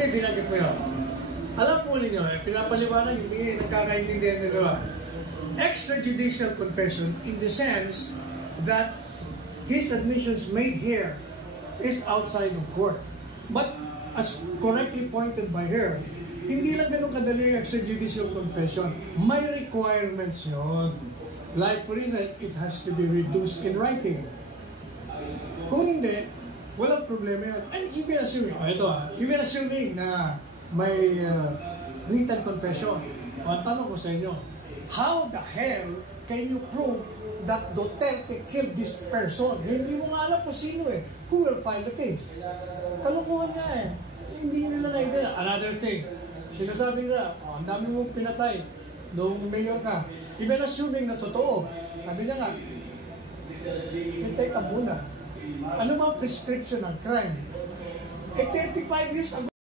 Hindi, binanggit mo yun. Alam po ninyo, pinapaliwanag, hindi nagkakaintindihan nila. Extrajudicial confession in the sense that his admissions made here is outside of court. But as correctly pointed by her, hindi lang ganun kadali yung extrajudicial confession. May requirements yun. Like for instance, it has to be reduced in writing. Kung hindi, walang problema yun. And even assuming na may written confession. O, ang tanong ko sa inyo, how the hell can you prove that Duterte killed this person? Hindi mo nga alam kung sino eh. Who will file the case? Kalukuhan nga eh. Hindi nila na-idea. Another thing, sinasabi nila, ang dami mong pinatay nung mayor ka. Even assuming na totoo, sabi niya nga, hintay ka muna. Ano ba prescription ng crime? 35 years ago,